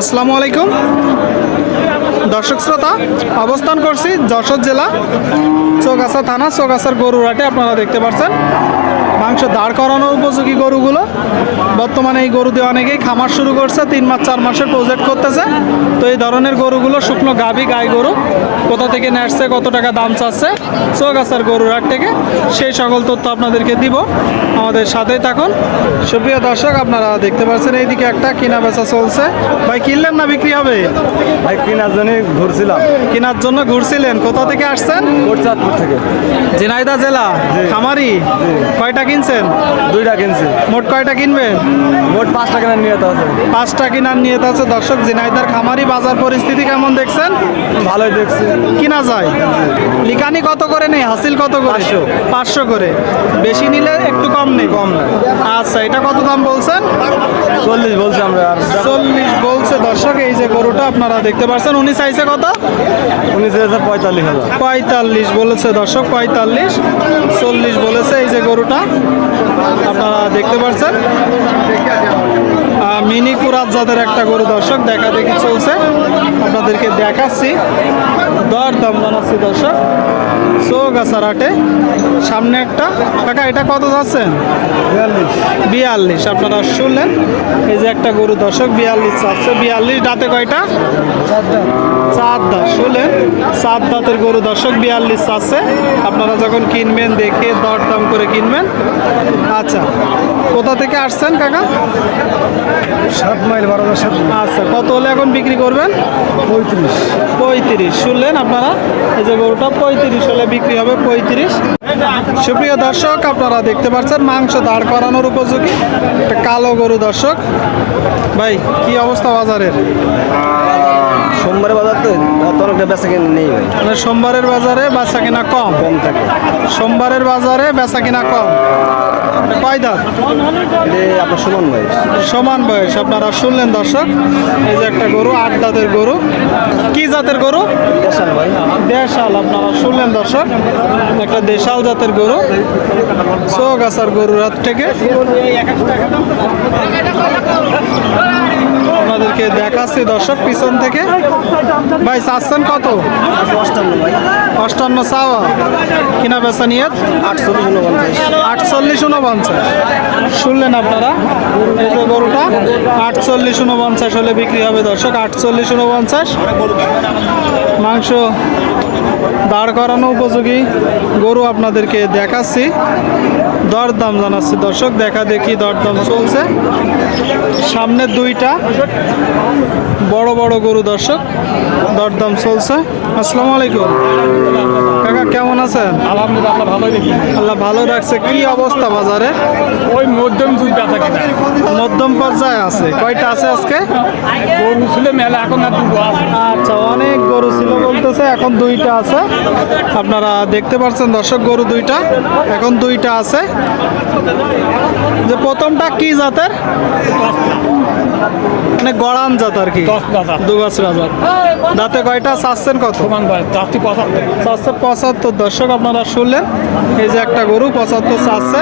আসসালামু আলাইকুম দর্শক শ্রোতা, অবস্থান করছি যশোর জেলা চৌগাছা থানা চৌগাছার গরুর হাটে। আপনারা দেখতে পাচ্ছেন মাংস দাঁড় করানোর উপযোগী গরুগুলো। বর্তমানে এই গরু দিয়ে অনেকেই খামার শুরু করছে, 3 মাস 4 মাসের প্রজেক্ট করতেছে। তো এই ধরনের গরুগুলো শুকনো গাভী গাই গরু কোথা থেকে নেসছে, কত টাকা দাম চাচ্ছে চৌগাছার গরুর হাট থেকে, সেই সকল তথ্য আপনাদেরকে দিব। আমাদের সাথেই থাকুন। সুপ্রিয় দর্শক, আপনারা দেখতে পাচ্ছেন এইদিকে একটা কিনা বেচা চলছে। ভাই কিনলেন না বিক্রি হবে? ভাই কেনার জন্য ঘুরছিলাম। কেনার জন্য ঘুরছিলেন? কোথা থেকে আসছেন? চাঁদপুর থেকে। ঝিনাইদহ জেলা। খামারি কয়টা কিনছেন? 2টা কিনছি। মোট কয়টা কিনবেন? মোট 5টা কেনার নিয়ত আছে। 5টা কেনার নিয়ত আছে। দর্শক, ঝিনাইদহের খামারি বাজার পরিস্থিতি কেমন দেখছেন? ভালোই দেখছি। কিনা যায়। লিকানি কত করে নেই? হাসিল কত করে? 500 করে। বেশি নিলে একটু কম নেই? কম না। আচ্ছা, এটা কত দাম বলছেন? 40 বলছি আমরা। আর 40 বলছে। দর্শক, এই যে গরুটা আপনারা দেখতে পাচ্ছেন, উনি চাইছে কত? 19,045,000। 45 বলেছে। দর্শক 45, 40 বলেছে। এই যে গরুটা আপনারা দেখতে পাচ্ছেন, মিনি কুরাত জাতের একটা গরু। দর্শক, দেখা দেখি চলছে, আপনাদেরকে দেখাচ্ছি, দর দাম জানাচ্ছি। দর্শক, চৌগাছার হাটে সামনে একটা কাকা, এটা কত যাচ্ছেন? 42। আপনারা শুনলেন, এই যে একটা গরু। দর্শক 42 চাচ্ছে। 42 দাঁতে কয়টা? 4 দাঁত। শুনলেন, 4 দাঁতের গরু। দর্শক 42 চাচ্ছে। আপনারা যখন কিনবেন দেখে দর দাম করে কিনবেন। আচ্ছা, কোথা থেকে আসছেন কাকা? 7 মাইল 12,000। আচ্ছা, কত হলে এখন বিক্রি করবেন? 35। শুনলেন আপনারা, এই যে গরুটা 35 হলে বিক্রি হবে। 35। সুপ্রিয় দর্শক, আপনারা দেখতে পাচ্ছেন মাংস দাঁড় করানোর উপযোগী একটা কালো গরু। দর্শক ভাই, কি অবস্থা বাজারের? সোমবারে বাজার তো অতটা বেচা কিনা নেই ভাই। মানে সোমবারের বাজারে বেচা কিনা কম? কম থাকে। সোমবারের বাজারে বেচা কিনা কম। কয় দাঁত? এটা আপনার সমান ভাই। সমান বয়স। আপনারা শুনলেন দর্শক, এই যে একটা গরু, 8 দাঁতের গরু। কি জাতের গরু? দেশাল ভাই। দেশাল। আপনারা শুনলেন দর্শক, একটা দেশাল জাতের গরু চৌগাছার গরুর হাট থেকে আপনাদেরকে দেখাচ্ছি। দর্শক পিছন থেকে। ভাই চাচ্ছেন কত? 58 ভাই। 58 চাওয়া। কিনা বেচা নিয়ে 48, 49। শুনলেন আপনারা, এই যে গরুটা 48, 49 হলে বিক্রি হবে। দর্শক 48, 49 মাংস দাঁড় করানো উপযোগী গরু আপনাদেরকে দেখাচ্ছি, দরদাম জানাচ্ছি। দর্শক দেখা দেখি দরদাম চলছে। সামনে 2টা বড় বড় গরু। দর্শক দরদাম চলছে। আসসালামু আলাইকুম কাকা, কেমন আছেন? আলহামদুলিল্লাহ ভালোই দেখি। আল্লাহ ভালো রাখছে। কি অবস্থা বাজারে? ওই মধ্যম দুই বেচা কিনা। মধ্যম পর্যায়ে আছে। কয়টা আছে আজকে? গরু ছিল মেলা, এখন আর দুটো আছে। আচ্ছা, অনেক গরু ছিল বলতেছে, এখন 2টা আছে। আপনারা দেখতে পাচ্ছেন দর্শক, গরু 2টা, এখন 2টা আছে। যে প্রথমটা কি জাতের? মানে গড়ান জাত আর কি, দুগাছরা জাত। দাঁতে কয়টা? চাচ্ছেন কত? চাচ্ছে 75। দর্শক আপনারা শুনলেন, এই যে একটা গরু 75 চাচ্ছে।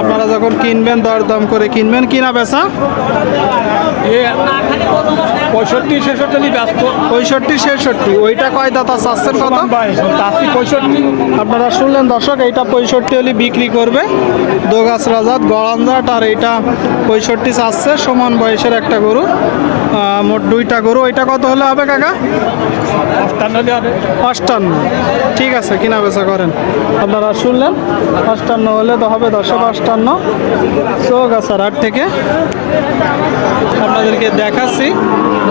আপনারা যখন কিনবেন দরদাম করে কিনবেন। কিনা বেচা 65, 66। ওইটা কয় দাঁতা চাচ্ছেন কত? 65। আপনারা শুনলেন দর্শক, এইটা 65 হলে বিক্রি করবে। দোগাছরা জাত, গড়ান জাত। আর এইটা 65 চাচ্ছে। সমান বয়সের একটা গরু, মোট 2টা গরু। ওইটা কত হলে হবে কাকা? 58। ঠিক আছে, কিনা বেচা করেন। আপনারা শুনলেন, 58 হলে তো হবে। 58 চৌগাছার হাট থেকে আপনাদেরকে দেখাচ্ছি,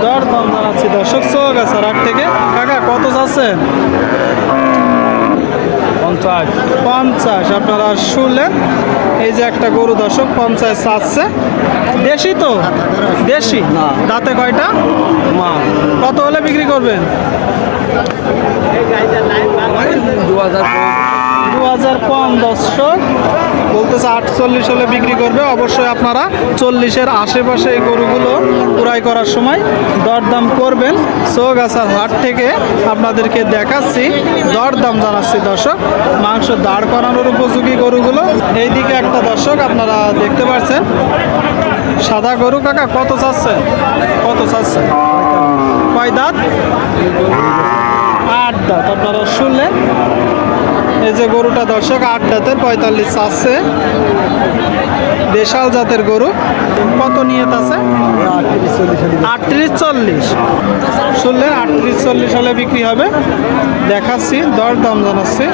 দর দাম জানাচ্ছি। দর্শক চৌগাছার হাট থেকে। কাকা কত যাচ্ছেন? 50। আপনারা শুনলেন, এই যে একটা গরু। দর্শক 50 চাচ্ছে। দেশি তো? দেশি। দাঁতে কয়টা? কত হলে বিক্রি করবেন? 2000 কম। দর্শক বলতেছে 48 হলে বিক্রি করবে। অবশ্যই আপনারা 40-এর আশেপাশে এই গরুগুলো ক্রয় করার সময় দরদাম করবেন। চৌগাছার হাট থেকে আপনাদেরকে দেখাচ্ছি, দরদাম জানাচ্ছি। দর্শক মাংস দাঁড় করানোর উপযোগী গরুগুলো। এইদিকে একটা দর্শক আপনারা দেখতে পাচ্ছেন, সাদা গরু কাকা কত চাচ্ছে? কত চাচ্ছে? কয় দাঁত? 8 দাঁত। আপনারা শুনলেন, এই যে গরুটা দর্শক 8 দাঁতের 45 চাচ্ছে, দেশাল জাতের গরু। কত নিয়ত আছে? 38-40 শুনলেন, 38-40 হলে বিক্রি হবে। দেখাচ্ছি, দর দাম জানাচ্ছি।